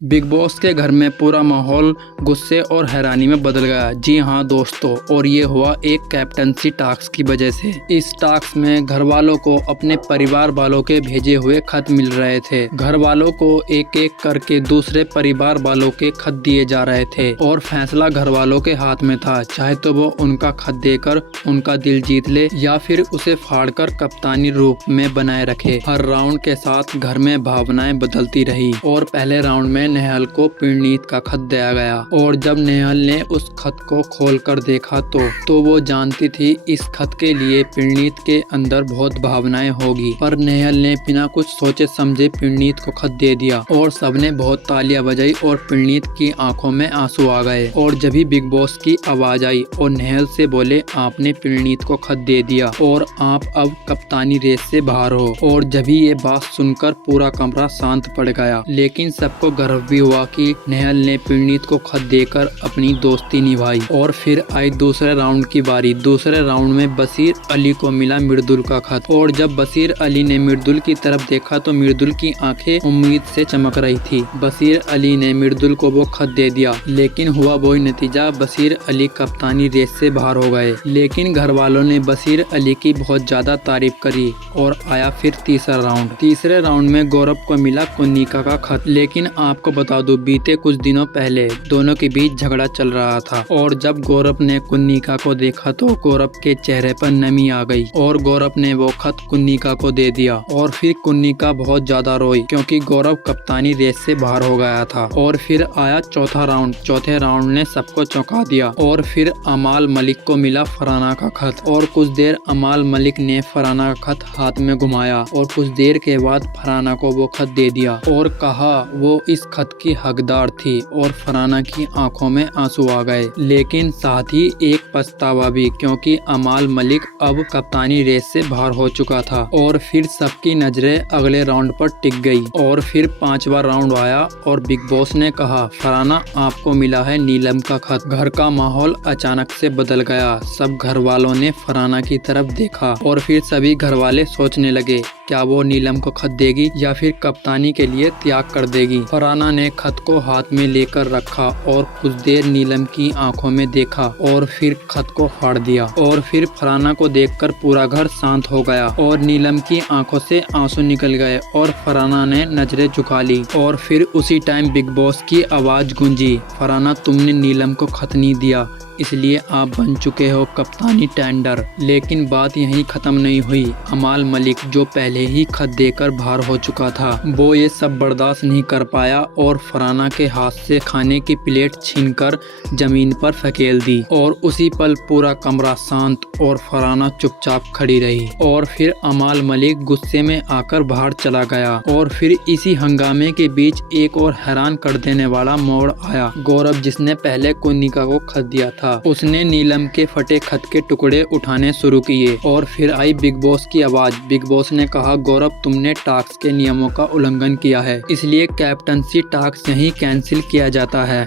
Big boss के घर में पूरा माहौल गुस्से और हैरानी में बदल गया। जी हाँ दोस्तों, और ये हुआ एक कैप्टनसी टास्क की वजह से। इस टास्क में घर वालों को अपने परिवार वालों के भेजे हुए खत मिल रहे थे। घर वालों को एक एक करके दूसरे परिवार वालों के खत दिए जा रहे थे और फैसला घर वालों के हाथ में था। चाहे तो वो उनका खत देकर उनका दिल जीत ले या फिर उसे फाड़कर कप्तानी रूप में बनाए रखे। हर राउंड के साथ घर में भावनाएं बदलती रही और पहले राउंड में नेहल को पिरनीत का खत दिया गया और जब नेहल ने उस खत को खोलकर देखा तो वो जानती थी इस खत के लिए पिरनीत के अंदर बहुत भावनाएं होगी। पर नेहल ने बिना कुछ सोचे समझे पिरनीत को खत दे दिया और सबने बहुत तालियां बजाई और पिरनीत की आंखों में आंसू आ गए। और जब ही बिग बॉस की आवाज आई और नेहल से बोले आपने पिरनीत को खत दे दिया और आप अब कप्तानी रेस से बाहर हो। और जब ही ये बात सुनकर पूरा कमरा शांत पड़ गया, लेकिन सबको गर्व भी हुआ कि नेहल ने पिरनीत को खत देकर अपनी दोस्ती निभाई। और फिर आई दूसरे राउंड की बारी। दूसरे राउंड में बशीर अली को मिला मृदुल का खत और जब बशीर अली ने मृदुल की तरफ देखा तो मृदुल की आंखें उम्मीद से चमक रही थी। बशीर अली ने मृदुल को वो खत दे दिया, लेकिन हुआ वही नतीजा, बशीर अली कप्तानी रेस से बाहर हो गए। लेकिन घर वालों ने बशीर अली की बहुत ज्यादा तारीफ करी और आया फिर तीसरा राउंड। तीसरे राउंड में गौरव को मिला कुन्निका का खत। लेकिन आपको बता दूं, बीते कुछ दिनों पहले दोनों के बीच झगड़ा चल रहा था और जब गौरव ने कुन्निका को देखा तो गौरव के चेहरे पर नमी आ गई और गौरव ने वो खत कुन्निका को दे दिया। और फिर कुन्निका बहुत ज्यादा रोई क्योंकि गौरव कप्तानी रेस से बाहर हो गया था। और फिर आया चौथा राउंड। चौथे राउंड ने सबको चौंका दिया और फिर अमाल मलिक को मिला फरहाना का खत और कुछ देर अमाल मलिक ने फरहाना का खत हाथ में घुमाया और कुछ देर के बाद फरहाना को वो खत दे दिया और कहा वो इस खत की हकदार थी। और फरहाना की आंखों में आंसू आ गए, लेकिन साथ ही एक पछतावा भी, क्योंकि अमाल मलिक अब कप्तानी रेस से बाहर हो चुका था। और फिर सबकी नजरें अगले राउंड पर टिक गई और फिर पांचवा राउंड आया और बिग बॉस ने कहा फरहाना आपको मिला है नीलम का खत। घर का माहौल अचानक से बदल गया। सब घर वालों ने फरहाना की तरफ देखा और फिर सभी घर वाले सोचने लगे क्या वो नीलम को खत देगी या फिर कप्तानी के लिए त्याग कर देगी। फरहाना ने खत को हाथ में लेकर रखा और कुछ देर नीलम की आंखों में देखा और फिर खत को फाड़ दिया। और फिर फरहाना को देखकर पूरा घर शांत हो गया और नीलम की आंखों से आंसू निकल गए और फरहाना ने नजरें झुका ली। और फिर उसी टाइम बिग बॉस की आवाज गूंजी, फरहाना तुमने नीलम को खत नहीं दिया, इसलिए आप बन चुके हो कप्तानी टेंडर। लेकिन बात यहीं खत्म नहीं हुई। अमाल मलिक जो पहले ही खत देकर बाहर हो चुका था, वो ये सब बर्दाश्त नहीं कर पाया और फरहाना के हाथ से खाने की प्लेट छीनकर जमीन पर फेंकेल दी। और उसी पल पूरा कमरा शांत और फरहाना चुपचाप खड़ी रही। और फिर अमाल मलिक गुस्से में आकर बाहर चला गया। और फिर इसी हंगामे के बीच एक और हैरान कर देने वाला मोड़ आया। गौरव जिसने पहले कुन्निका को खत दिया था, उसने नीलम के फटे खत के टुकड़े उठाने शुरू किए। और फिर आई बिग बॉस की आवाज। बिग बॉस ने कहा गौरव तुमने टास्क के नियमों का उल्लंघन किया है, इसलिए कैप्टनसी टास्क यहीं कैंसिल किया जाता है।